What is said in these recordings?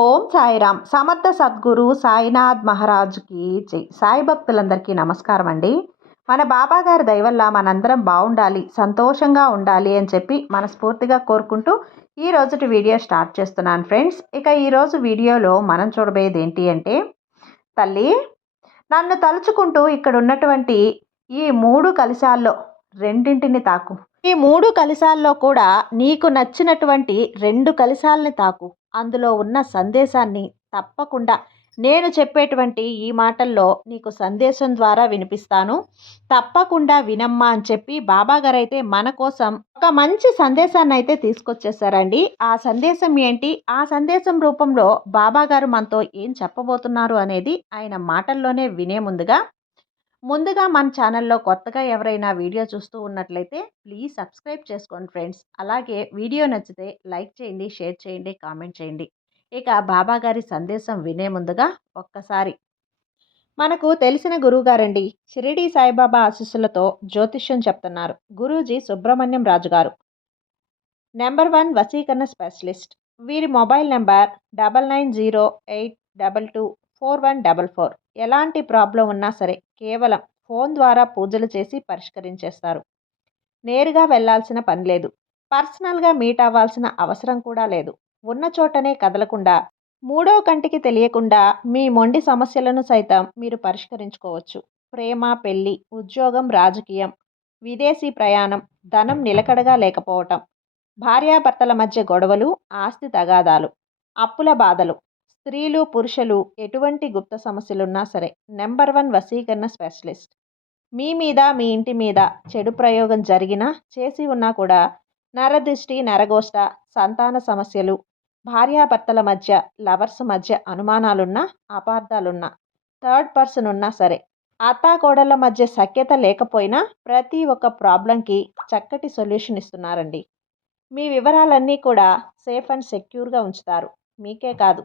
ఓం సాయిరామ్ సమర్థ సద్గురు సాయినాథ్ మహారాజుకి జై. సాయి భక్తులందరికీ నమస్కారం అండి. మన బాబాగారి దయవల్ల మనందరం బాగుండాలి సంతోషంగా ఉండాలి అని చెప్పి మనస్ఫూర్తిగా కోరుకుంటూ ఈ రోజుటి వీడియో స్టార్ట్ చేస్తున్నాను ఫ్రెండ్స్. ఇక ఈరోజు వీడియోలో మనం చూడబోయేది ఏంటి అంటే తల్లి నన్ను తలుచుకుంటూ ఇక్కడ ఉన్నటువంటి ఈ మూడు కలిశాల్లో రెండింటిని తాకు. ఈ మూడు కలిశాల్లో కూడా నీకు నచ్చినటువంటి రెండు కలిశాలని తాకు. అందులో ఉన్న సందేశాన్ని తప్పకుండా నేను చెప్పేటువంటి ఈ మాటల్లో నీకు సందేశం ద్వారా వినిపిస్తాను. తప్పకుండా వినమ్మా అని చెప్పి బాబా గారు అయితే మన కోసం ఒక మంచి సందేశాన్ని అయితే తీసుకొచ్చేసారండి. ఆ సందేశం ఏంటి? ఆ సందేశం రూపంలో బాబా గారు మనతో ఏం చెప్పబోతున్నారు అనేది ఆయన మాటల్లోనే వినే ముందుగా ముందుగా మన ఛానల్లో కొత్తగా ఎవరైనా వీడియో చూస్తూ ఉన్నట్లయితే ప్లీజ్ సబ్స్క్రైబ్ చేసుకోండి ఫ్రెండ్స్. అలాగే వీడియో నచ్చితే లైక్ చేయండి షేర్ చేయండి కామెంట్ చేయండి. ఇక బాబా గారి సందేశం వినే ముందుగా ఒక్కసారి. మనకు తెలిసిన గురువుగారండి షిరిడి సాయిబాబా ఆశీస్సులతో జ్యోతిష్యం చెప్తున్నారు. గురూజీ సుబ్రహ్మణ్యం రాజు గారు. నెంబర్ వన్ వసీకరణ స్పెషలిస్ట్. వీరి mobile number double nine zero eight double two four one double four. ఎలాంటి ప్రాబ్లం ఉన్నా సరే కేవలం ఫోన్ ద్వారా పూజలు చేసి పరిష్కరించేస్తారు. నేరుగా వెళ్ళాల్సిన పని లేదు. పర్సనల్గా మీట్ అవ్వాల్సిన అవసరం కూడా లేదు. ఉన్న చోటనే కదలకుండా మూడో కంటికి తెలియకుండా మీ మొండి సమస్యలను సైతం మీరు పరిష్కరించుకోవచ్చు. ప్రేమ పెళ్ళి ఉద్యోగం రాజకీయం విదేశీ ప్రయాణం ధనం నిలకడగా లేకపోవటం భార్యాభర్తల మధ్య గొడవలు ఆస్తి తగాదాలు అప్పుల బాధలు స్త్రీలు పురుషులు ఎటువంటి గుప్త సమస్యలున్నా సరే నెంబర్ వన్ వశీకరణ స్పెషలిస్ట్. మీ మీద మీ ఇంటి మీద చెడు ప్రయోగం జరిగినా చేసి ఉన్నా కూడా నరదృష్టి నరగోష్ట సంతాన సమస్యలు భార్యాభర్తల మధ్య లవర్స్ మధ్య అనుమానాలున్నా అపార్థాలున్నా థర్డ్ పర్సన్ ఉన్నా సరే అత్తాకోడళ్ళ మధ్య సఖ్యత లేకపోయినా ప్రతి ఒక్క ప్రాబ్లంకి చక్కటి సొల్యూషన్ ఇస్తున్నారండి. మీ వివరాలన్నీ కూడా సేఫ్ అండ్ సెక్యూర్గా ఉంచుతారు. మీకే కాదు.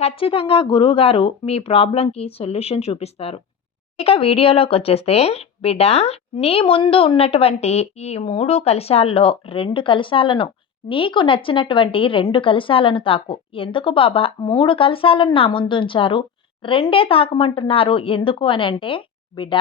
ఖచ్చితంగా గురువుగారు మీ ప్రాబ్లంకి సొల్యూషన్ చూపిస్తారు. ఇక వీడియోలోకి వచ్చేస్తే బిడ్డ నీ ముందు ఉన్నటువంటి ఈ మూడు కలశాల్లో రెండు కలశాలను నీకు నచ్చినటువంటి రెండు కలశాలను తాకు. ఎందుకు బాబా? మూడు కలశాలను నా ముందు ఉంచారు. రెండే తాకమంటున్నారు. ఎందుకు అని అంటే బిడ్డ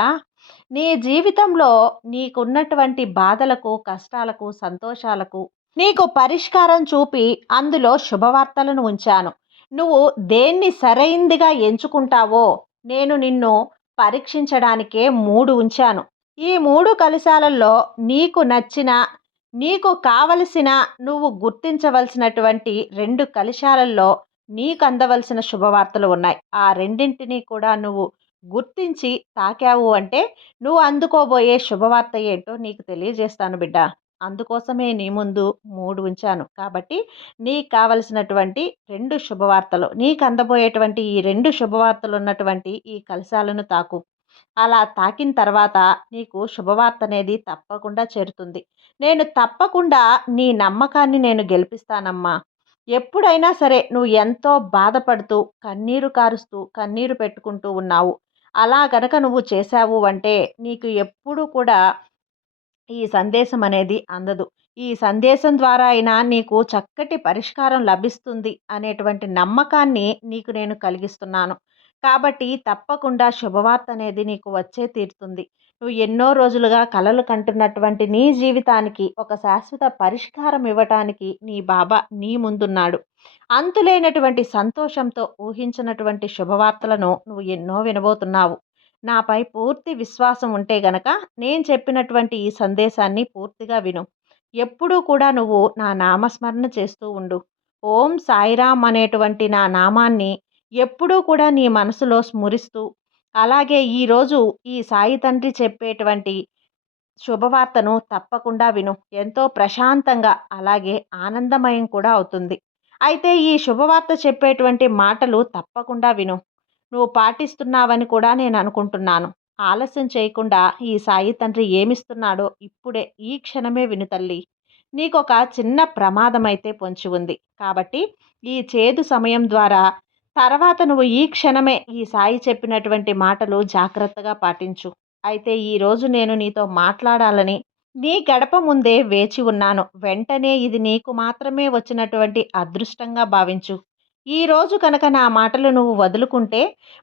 నీ జీవితంలో నీకున్నటువంటి బాధలకు కష్టాలకు సంతోషాలకు నీకు పరిష్కారం చూపి అందులో శుభవార్తలను ఉంచాను. నువ్వు దేన్ని సరైందిగా ఎంచుకుంటావో నేను నిన్ను పరీక్షించడానికే మూడు ఉంచాను. ఈ మూడు కలశాలలో నీకు నచ్చిన నీకు కావలసిన నువ్వు గుర్తించవలసినటువంటి రెండు కలశాలలో నీకు అందవలసిన శుభవార్తలు ఉన్నాయి. ఆ రెండింటినీ కూడా నువ్వు గుర్తించి తాకావు అంటే నువ్వు అందుకోబోయే శుభవార్త ఏంటో నీకు తెలియజేస్తాను బిడ్డ. అందుకోసమే నీ ముందు మూడు ఉంచాను. కాబట్టి నీకు కావలసినటువంటి రెండు శుభవార్తలు నీకు అందబోయేటువంటి ఈ రెండు శుభవార్తలు ఉన్నటువంటి ఈ కలశాలను తాకు. అలా తాకిన తర్వాత నీకు శుభవార్త అనేది తప్పకుండా చేరుతుంది. నేను తప్పకుండా నీ నమ్మకాన్ని నేను గెలిపిస్తానమ్మా. ఎప్పుడైనా సరే నువ్వు ఎంతో బాధపడుతూ కన్నీరు కారుస్తూ కన్నీరు పెట్టుకుంటూ ఉన్నావు. అలా గనక నువ్వు చేశావు అంటే నీకు ఎప్పుడు కూడా ఈ సందేశం అనేది అందదు. ఈ సందేశం ద్వారా అయినా నీకు చక్కటి పరిష్కారం లభిస్తుంది అనేటువంటి నమ్మకాన్ని నీకు నేను కలిగిస్తున్నాను. కాబట్టి తప్పకుండా శుభవార్త అనేది నీకు వచ్చే తీరుతుంది. నువ్వు ఎన్నో రోజులుగా కలలు కంటున్నటువంటి నీ జీవితానికి ఒక శాశ్వత పరిష్కారం ఇవ్వటానికి నీ బాబా నీ ముందున్నాడు. అంతులేనటువంటి సంతోషంతో ఊహించినటువంటి శుభవార్తలను నువ్వు ఎన్నో వినబోతున్నావు. నాపై పూర్తి విశ్వాసం ఉంటే గనక నేను చెప్పినటువంటి ఈ సందేశాన్ని పూర్తిగా విను. ఎప్పుడూ కూడా నువ్వు నా నామస్మరణ చేస్తూ ఉండు. ఓం సాయిరామ్ అనేటువంటి నా నామాన్ని ఎప్పుడూ కూడా నీ మనసులో స్మరిస్తూ అలాగే ఈరోజు ఈ సాయి తండ్రి చెప్పేటువంటి శుభవార్తను తప్పకుండా విను. ఎంతో ప్రశాంతంగా అలాగే ఆనందమయం కూడా అవుతుంది. అయితే ఈ శుభవార్త చెప్పేటువంటి మాటలు తప్పకుండా విను. నువ్వు పాటిస్తున్నావని కూడా నేను అనుకుంటున్నాను. ఆలస్యం చేయకుండా ఈ సాయి తండ్రి ఏమిస్తున్నాడో ఇప్పుడే ఈ క్షణమే విను తల్లి. నీకొక చిన్న ప్రమాదమైతే పొంచి ఉంది. కాబట్టి ఈ చేదు సమయం ద్వారా తర్వాత నువ్వు ఈ క్షణమే ఈ సాయి చెప్పినటువంటి మాటలు జాగ్రత్తగా పాటించు. అయితే ఈరోజు నేను నీతో మాట్లాడాలని నీ గడప ముందే వేచి ఉన్నాను. వెంటనే ఇది నీకు మాత్రమే వచ్చినటువంటి అదృష్టంగా భావించు. ఈరోజు కనుక నా మాటలు నువ్వు వదులుకుంటే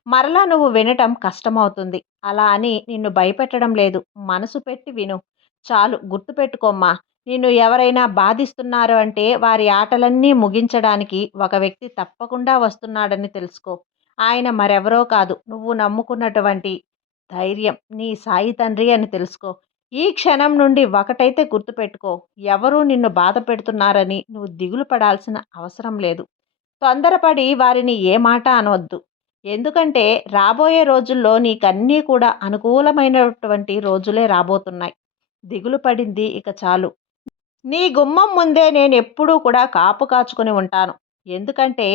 మరలా నువ్వు వినటం కష్టమవుతుంది. అలా అని నిన్ను భయపెట్టడం లేదు. మనసు పెట్టి విను. చాలు గుర్తుపెట్టుకోమ్మా. నిన్ను ఎవరైనా బాధిస్తున్నారు అంటే వారి ఆటలన్నీ ముగించడానికి ఒక వ్యక్తి తప్పకుండా వస్తున్నాడని తెలుసుకో. ఆయన మరెవరో కాదు. నువ్వు నమ్ముకున్నటువంటి ధైర్యం నీ సాయి తండ్రి అని తెలుసుకో. ఈ క్షణం నుండి ఒకటైతే గుర్తుపెట్టుకో. ఎవరూ నిన్ను బాధ పెడుతున్నారని నువ్వు దిగులు పడాల్సిన అవసరం లేదు. తొందరపడి వారిని ఏ మాట అనవద్దు ఎందుకంటే రాబోయే రోజుల్లో నీకన్నీ కూడా అనుకూలమైనటువంటి రోజులే రాబోతున్నాయి. దిగులు పడింది ఇక చాలు. నీ గుమ్మం ముందే నేను ఎప్పుడూ కూడా కాపు కాచుకుని ఉంటాను. ఎందుకంటే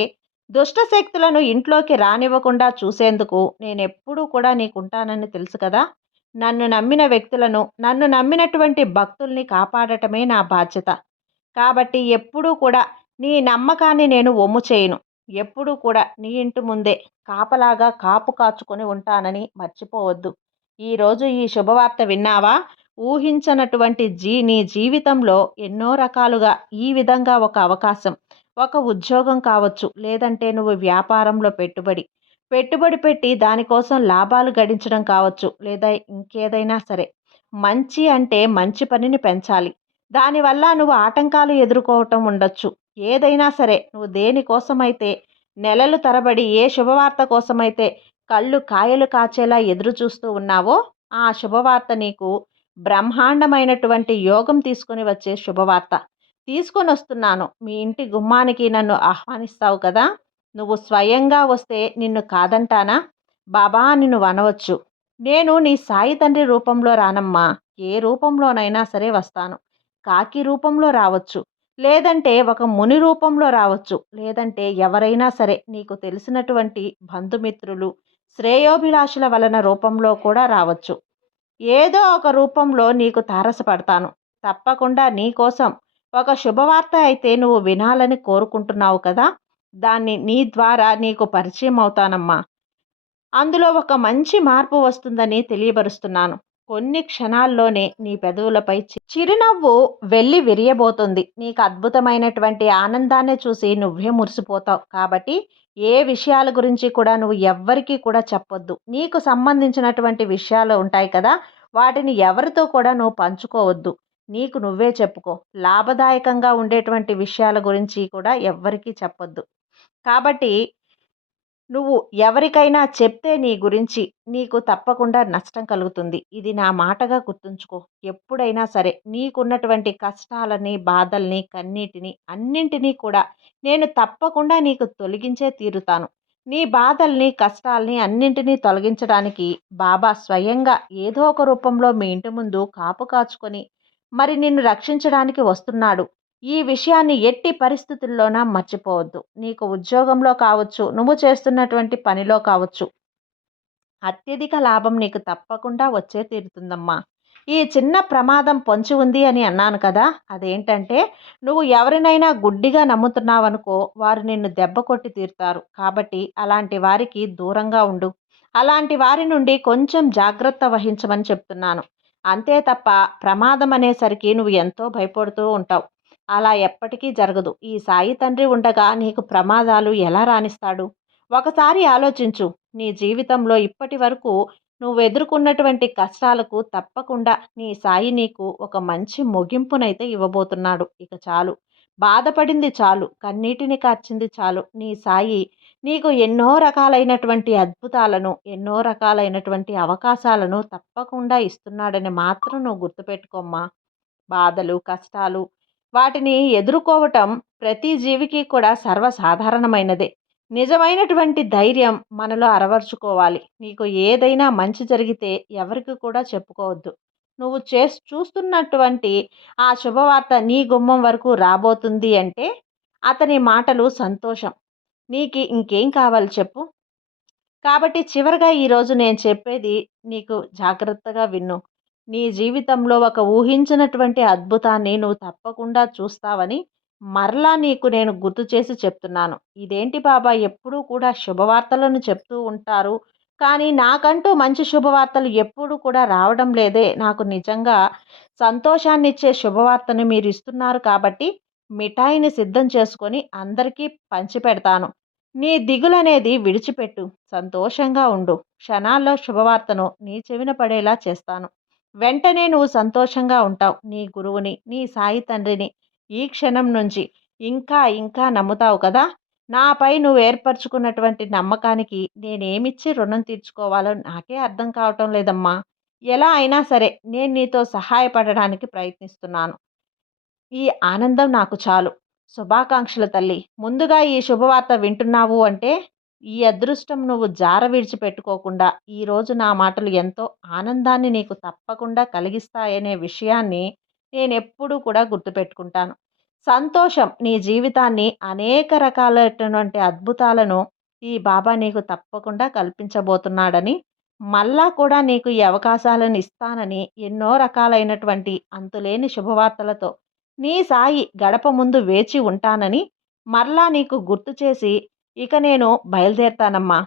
దుష్ట శక్తులను ఇంట్లోకి రానివ్వకుండా చూసేందుకు నేను ఎప్పుడూ కూడా నీకుంటానని తెలుసు కదా. నన్ను నమ్మిన వ్యక్తులను నన్ను నమ్మినటువంటి భక్తుల్ని కాపాడటమే నా బాధ్యత. కాబట్టి ఎప్పుడూ కూడా నీ నమ్మకాన్ని నేను ఒమ్ము చేయను. ఎప్పుడూ కూడా నీ ఇంటి ముందే కాపలాగా కాపు కాచుకొని ఉంటానని మర్చిపోవద్దు. ఈరోజు ఈ శుభవార్త విన్నావా? ఊహించనటువంటి జీ నీ జీవితంలో ఎన్నో రకాలుగా ఈ విధంగా ఒక అవకాశం ఒక ఉద్యోగం కావచ్చు లేదంటే నువ్వు వ్యాపారంలో పెట్టుబడి పెట్టుబడి పెట్టి దానికోసం లాభాలు గడించడం కావచ్చు లేదా ఇంకేదైనా సరే. మంచి అంటే మంచి పనిని పెంచాలి. దానివల్ల నువ్వు ఆటంకాలు ఎదుర్కోవటం ఉండొచ్చు. ఏదైనా సరే నువ్వు దేనికోసమైతే నెలలు తరబడి ఏ శుభవార్త కోసమైతే కళ్ళు కాయలు కాచేలా ఎదురు చూస్తూ ఉన్నావో ఆ శుభవార్త నీకు బ్రహ్మాండమైనటువంటి యోగం తీసుకొని వచ్చే శుభవార్త. తీసుకొని వస్తున్నాను. మీ ఇంటి గుమ్మానికి నన్ను ఆహ్వానిస్తావు కదా నువ్వు స్వయంగా వస్తే నిన్ను కాదంటానా? బాబా నిన్ను వనవచ్చు. నేను నీ సాయి తండ్రి రూపంలో రానమ్మా. ఏ రూపంలోనైనా సరే వస్తాను. కాకి రూపంలో రావచ్చు. లేదంటే ఒక ముని రూపంలో రావచ్చు. లేదంటే ఎవరైనా సరే నీకు తెలిసినటువంటి బంధుమిత్రులు శ్రేయోభిలాషుల వలన రూపంలో కూడా రావచ్చు. ఏదో ఒక రూపంలో నీకు తారసపడతాను. తప్పకుండా నీకోసం ఒక శుభవార్త అయితే నువ్వు వినాలని కోరుకుంటున్నావు కదా? దాన్ని నీ ద్వారా నీకు పరిచయం అవుతానమ్మా అందులో ఒక మంచి మార్పు వస్తుందని తెలియబరుస్తున్నాను. కొన్ని క్షణాల్లోనే నీ పెదవులపై చిరునవ్వు వెళ్ళి విరియబోతుంది. నీకు అద్భుతమైనటువంటి ఆనందాన్ని చూసి నువ్వే మురిసిపోతావు. కాబట్టి ఏ విషయాల గురించి కూడా నువ్వు ఎవ్వరికీ కూడా చెప్పొద్దు. నీకు సంబంధించినటువంటి విషయాలు ఉంటాయి కదా వాటిని ఎవరితో కూడా నువ్వు పంచుకోవద్దు. నీకు నువ్వే చెప్పుకో. లాభదాయకంగా ఉండేటువంటి విషయాల గురించి కూడా ఎవ్వరికీ చెప్పొద్దు. కాబట్టి నువ్వు ఎవరికైనా చెప్తే నీ గురించి నీకు తప్పకుండా నష్టం కలుగుతుంది. ఇది నా మాటగా గుర్తుంచుకో. ఎప్పుడైనా సరే నీకున్నటువంటి కష్టాలని బాధల్ని కన్నీటిని అన్నింటినీ కూడా నేను తప్పకుండా నీకు తొలగించే తీరుతాను. నీ బాధల్ని కష్టాల్ని అన్నింటినీ తొలగించడానికి బాబా స్వయంగా ఏదో ఒక రూపంలో మీ ఇంటి ముందు కాపు కాచుకొని మరి నిన్ను రక్షించడానికి వస్తున్నాడు. ఈ విషయాన్ని ఎట్టి పరిస్థితుల్లోనా మర్చిపోవద్దు. నీకు ఉద్యోగంలో కావచ్చు నువ్వు చేస్తున్నటువంటి పనిలో కావచ్చు. అత్యధిక లాభం నీకు తప్పకుండా వచ్చే తీరుతుందమ్మా. ఈ చిన్న ప్రమాదం పొంచి ఉంది అని అన్నాను కదా అదేంటంటే నువ్వు ఎవరినైనా గుడ్డిగా నమ్ముతున్నావనుకో వారు నిన్ను దెబ్బ కొట్టి తీరుతారు. కాబట్టి అలాంటి వారికి దూరంగా ఉండు. అలాంటి వారి నుండి కొంచెం జాగ్రత్త వహించమని చెప్తున్నాను. అంతే తప్ప ప్రమాదం అనేసరికి నువ్వు ఎంతో భయపడుతూ ఉంటావు. అలా ఎప్పటికీ జరగదు. ఈ సాయి తండ్రి ఉండగా నీకు ప్రమాదాలు ఎలా రాణిస్తాడు? ఒకసారి ఆలోచించు. నీ జీవితంలో ఇప్పటి వరకు నువ్వు ఎదుర్కొన్నటువంటి కష్టాలకు తప్పకుండా నీ సాయి నీకు ఒక మంచి ముగింపునైతే ఇవ్వబోతున్నాడు. ఇక చాలు. బాధపడింది చాలు. కన్నీటిని కార్చింది చాలు. నీ సాయి నీకు ఎన్నో రకాలైనటువంటి అద్భుతాలను ఎన్నో రకాలైనటువంటి అవకాశాలను తప్పకుండా ఇస్తున్నాడని మాత్రం నువ్వు గుర్తుపెట్టుకోమ్మా. బాధలు కష్టాలు వాటిని ఎదుర్కోవటం ప్రతి జీవికి కూడా సర్వసాధారణమైనదే. నిజమైనటువంటి ధైర్యం మనలో అరవర్చుకోవాలి. నీకు ఏదైనా మంచి జరిగితే ఎవరికి కూడా చెప్పుకోవద్దు. నువ్వు చే చూస్తున్నటువంటి ఆ శుభవార్త నీ గుమ్మం వరకు రాబోతుంది అంటే అతని మాటలు సంతోషం. నీకు ఇంకేం కావాలి చెప్పు. కాబట్టి చివరిగా ఈరోజు నేను చెప్పేది నీకు జాగ్రత్తగా విన్ను. నీ జీవితంలో ఒక ఊహించినటువంటి అద్భుతాన్ని నువ్వు తప్పకుండా చూస్తావని మరలా నీకు నేను గుర్తు చేసి చెప్తున్నాను. ఇదేంటి బాబా? ఎప్పుడూ కూడా శుభవార్తలను చెప్తూ ఉంటారు. కానీ నాకంటూ మంచి శుభవార్తలు ఎప్పుడు కూడా రావడం లేదే. నాకు నిజంగా సంతోషాన్ని ఇచ్చే శుభవార్తను మీరు ఇస్తున్నారు కాబట్టి మిఠాయిని సిద్ధం చేసుకొని అందరికీ పంచిపెడతాను. నీ దిగులనేది విడిచిపెట్టు. సంతోషంగా ఉండు. క్షణాల్లో శుభవార్తను నీ చెవిన పడేలా చేస్తాను. వెంటనే నువ్వు సంతోషంగా ఉంటావు. నీ గురువుని నీ సాయి తండ్రిని ఈ క్షణం నుంచి ఇంకా ఇంకా నమ్ముతావు కదా? నాపై నువ్వు ఏర్పరచుకున్నటువంటి నమ్మకానికి నేనేమిచ్చి రుణం తీర్చుకోవాలో నాకే అర్థం కావటం లేదమ్మా. ఎలా అయినా సరే నేను నీతో సహాయపడడానికి ప్రయత్నిస్తున్నాను. ఈ ఆనందం నాకు చాలు. శుభాకాంక్షలు తల్లి. ముందుగా ఈ శుభవార్త వింటున్నావు అంటే ఈ అదృష్టం నువ్వు జార విడిచిపెట్టుకోకుండా ఈరోజు నా మాటలు ఎంతో ఆనందాన్ని నీకు తప్పకుండా కలిగిస్తాయనే విషయాన్ని నేను ఎప్పుడూ కూడా గుర్తుపెట్టుకుంటాను. సంతోషం నీ జీవితాన్ని అనేక రకాలైనటువంటి అద్భుతాలను ఈ బాబా నీకు తప్పకుండా కల్పించబోతున్నాడని మళ్ళా కూడా నీకు ఈ అవకాశాలను ఇస్తానని ఎన్నో రకాలైనటువంటి అంతులేని శుభవార్తలతో నీ సాయి గడప ముందు వేచి ఉంటానని మరలా నీకు గుర్తు చేసి ఇక నేను బయలుదేరుతానమ్మా.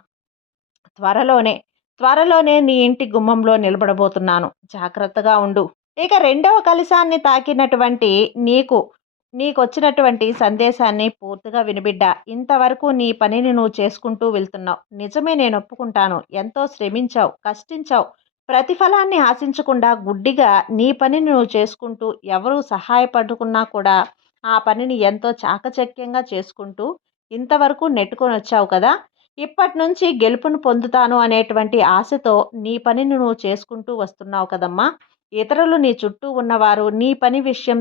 త్వరలోనే త్వరలోనే నీ ఇంటి గుమ్మంలో నిలబడబోతున్నాను. జాగ్రత్తగా ఉండు. ఇక రెండవ కలశాన్ని తాకినటువంటి నీకు నీకొచ్చినటువంటి సందేశాన్ని పూర్తిగా వినిబిడ్డ. ఇంతవరకు నీ పనిని నువ్వు చేసుకుంటూ వెళ్తున్నావు. నిజమే నేను ఒప్పుకుంటాను. ఎంతో శ్రమించావు కష్టించావు. ప్రతిఫలాన్ని ఆశించకుండా గుడ్డిగా నీ పనిని నువ్వు చేసుకుంటూ ఎవరు సహాయపడుకున్నా కూడా ఆ పనిని ఎంతో చాకచక్యంగా చేసుకుంటూ ఇంతవరకు నెట్టుకొని వచ్చావు కదా ఇప్పటి నుంచి గెలుపును పొందుతాను అనేటువంటి ఆశతో నీ పనిని నువ్వు చేసుకుంటూ వస్తున్నావు కదమ్మా. ఇతరులు నీ చుట్టూ ఉన్నవారు నీ పని విషయం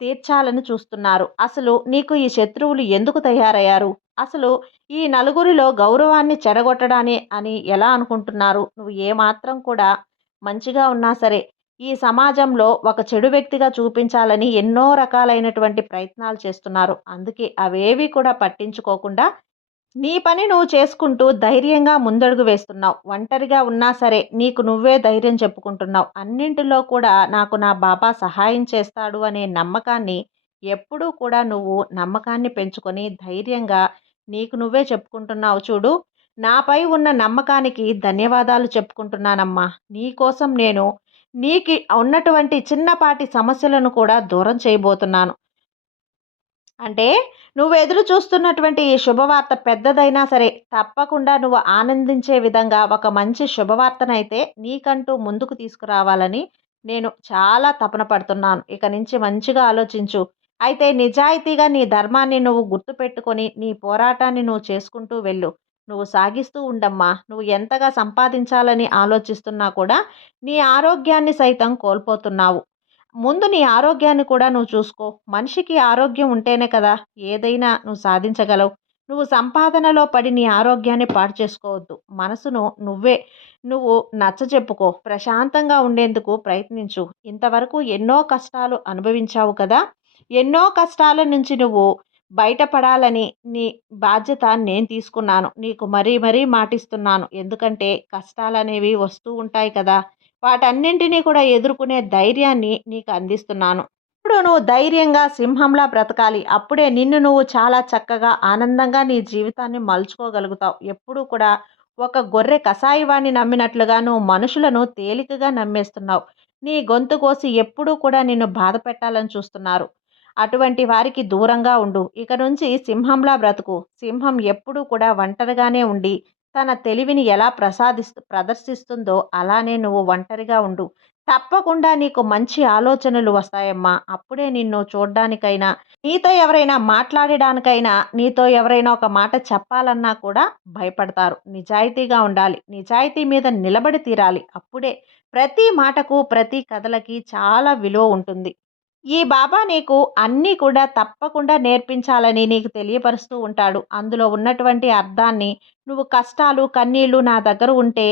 తీర్చాలని చూస్తున్నారు. అసలు నీకు ఈ శత్రువులు ఎందుకు తయారయ్యారు? అసలు ఈ నలుగురిలో గౌరవాన్ని చెడగొట్టడానే అని ఎలా అనుకుంటున్నారు? నువ్వు ఏమాత్రం కూడా మంచిగా ఉన్నా సరే ఈ సమాజంలో ఒక చెడు వ్యక్తిగా చూపించాలని ఎన్నో రకాలైనటువంటి ప్రయత్నాలు చేస్తున్నారు. అందుకే అవేవి కూడా పట్టించుకోకుండా నీ పని నువ్వు చేసుకుంటూ ధైర్యంగా ముందడుగు వేస్తున్నావు. ఒంటరిగా ఉన్నా సరే నీకు నువ్వే ధైర్యం చెప్పుకుంటున్నావు. అన్నింటిలో కూడా నాకు నా బాబా సహాయం చేస్తాడు అనే నమ్మకాన్ని ఎప్పుడూ కూడా నువ్వు నమ్మకాన్ని పెంచుకొని ధైర్యంగా నీకు నువ్వే చెప్పుకుంటున్నావు చూడు. నాపై ఉన్న నమ్మకానికి ధన్యవాదాలు చెప్పుకుంటున్నానమ్మా. నీకోసం నేను నీకు ఉన్నటువంటి చిన్నపాటి సమస్యలను కూడా దూరం చేయబోతున్నాను. అంటే నువ్వు ఎదురు చూస్తున్నటువంటి ఈ శుభవార్త పెద్దదైనా సరే తప్పకుండా నువ్వు ఆనందించే విధంగా ఒక మంచి శుభవార్తనైతే నీకంటూ ముందుకు తీసుకురావాలని నేను చాలా తపన పడుతున్నాను. ఇక నుంచి మంచిగా ఆలోచించు. అయితే నిజాయితీగా నీ ధర్మాన్ని నువ్వు గుర్తుపెట్టుకొని నీ పోరాటాన్ని నువ్వు చేసుకుంటూ వెళ్ళు. నువ్వు సాగిస్తూ ఉండమ్మా. నువ్వు ఎంతగా సంపాదించాలని ఆలోచిస్తున్నా కూడా నీ ఆరోగ్యాన్ని సైతం కోల్పోతున్నావు. ముందు నీ ఆరోగ్యాన్ని కూడా నువ్వు చూసుకో. మనిషికి ఆరోగ్యం ఉంటేనే కదా ఏదైనా నువ్వు సాధించగలవు. నువ్వు సంపాదనలో పడి నీ ఆరోగ్యాన్ని పాడు చేసుకోవద్దు. మనసును నువ్వే నువ్వు నచ్చ చెప్పుకో. ప్రశాంతంగా ఉండేందుకు ప్రయత్నించు. ఇంతవరకు ఎన్నో కష్టాలు అనుభవించావు కదా. ఎన్నో కష్టాల నుంచి నువ్వు బయటపడాలని నీ బాధ్యత నేను తీసుకున్నాను. నీకు మరీ మరీ మాటిస్తున్నాను. ఎందుకంటే కష్టాలు అనేవి వస్తూ ఉంటాయి కదా! వాటన్నింటినీ కూడా ఎదుర్కొనే ధైర్యాన్ని నీకు అందిస్తున్నాను. ఇప్పుడు నువ్వు ధైర్యంగా సింహంలా బ్రతకాలి. అప్పుడే నిన్ను నువ్వు చాలా చక్కగా ఆనందంగా నీ జీవితాన్ని మలుచుకోగలుగుతావు. ఎప్పుడూ కూడా ఒక గొర్రె కషాయివాణ్ణి నమ్మినట్లుగా నువ్వు మనుషులను తేలికగా నమ్మేస్తున్నావు. నీ గొంతు కోసి ఎప్పుడూ కూడా నిన్ను బాధ పెట్టాలని చూస్తున్నారు. అటువంటి వారికి దూరంగా ఉండు. ఇక నుంచి సింహంలా బ్రతుకు. సింహం ఎప్పుడూ కూడా ఒంటరిగానే ఉండి తన తెలివిని ఎలా ప్రసాదిస్తూ ప్రదర్శిస్తుందో అలానే నువ్వు ఒంటరిగా ఉండు. తప్పకుండా నీకు మంచి ఆలోచనలు వస్తాయమ్మా. అప్పుడే నిన్ను చూడ్డానికైనా నీతో ఎవరైనా మాట్లాడడానికైనా నీతో ఎవరైనా ఒక మాట చెప్పాలన్నా కూడా భయపడతారు. నిజాయితీగా ఉండాలి. నిజాయితీ మీద నిలబడి తీరాలి. అప్పుడే ప్రతి మాటకు ప్రతి కథలకి చాలా విలువ ఉంటుంది. ఈ బాబా నీకు అన్నీ కూడా తప్పకుండా నేర్పించాలని నీకు తెలియపరుస్తూ ఉంటాడు. అందులో ఉన్నటువంటి అర్థాన్ని నువ్వు కష్టాలు కన్నీళ్ళు నా దగ్గర ఉంటే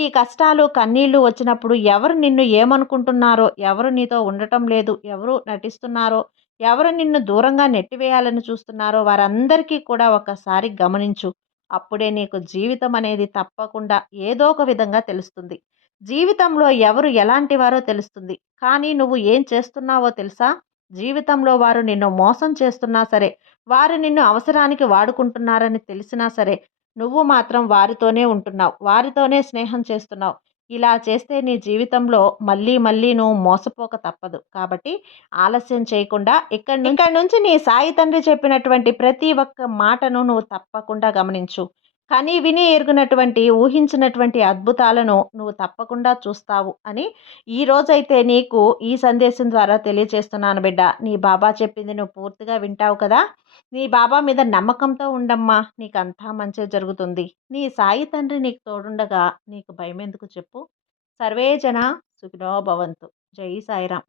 ఈ కష్టాలు కన్నీళ్ళు వచ్చినప్పుడు ఎవరు నిన్ను ఏమనుకుంటున్నారో ఎవరు నీతో ఉండటం లేదు ఎవరు నటిస్తున్నారో ఎవరు నిన్ను దూరంగా నెట్టివేయాలని చూస్తున్నారో వారందరికీ కూడా ఒకసారి గమనించు. అప్పుడే నీకు జీవితం అనేది తప్పకుండా ఏదో ఒక విధంగా తెలుస్తుంది. జీవితంలో ఎవరు ఎలాంటి వారో తెలుస్తుంది. కానీ నువ్వు ఏం చేస్తున్నావో తెలుసా? జీవితంలో వారు నిన్ను మోసం చేస్తున్నా సరే వారు నిన్ను అవసరానికి వాడుకుంటున్నారని తెలిసినా సరే నువ్వు మాత్రం వారితోనే ఉంటున్నావు వారితోనే స్నేహం చేస్తున్నావు. ఇలా చేస్తే నీ జీవితంలో మళ్ళీ మళ్ళీ నువ్వు మోసపోక తప్పదు. కాబట్టి ఆలస్యం చేయకుండా ఇక్కడ ఇక్కడ నుంచి నీ సాయి తండ్రి చెప్పినటువంటి ప్రతి ఒక్క మాటను నువ్వు తప్పకుండా గమనించు. కానీ విని ఎరుగునటువంటి ఊహించినటువంటి అద్భుతాలను నువ్వు తప్పకుండా చూస్తావు అని ఈ రోజైతే నీకు ఈ సందేశం ద్వారా తెలియచేస్తున్నాను బిడ్డ. నీ బాబా చెప్పింది నువ్వు పూర్తిగా వింటావు కదా. నీ బాబా మీద నమ్మకంతో ఉండమ్మా. నీకు అంతా మంచి జరుగుతుంది. నీ సాయి తండ్రి నీకు తోడుండగా నీకు భయం ఎందుకు చెప్పు. సర్వే జన సుఖినో భవంతు. జై సాయిరాం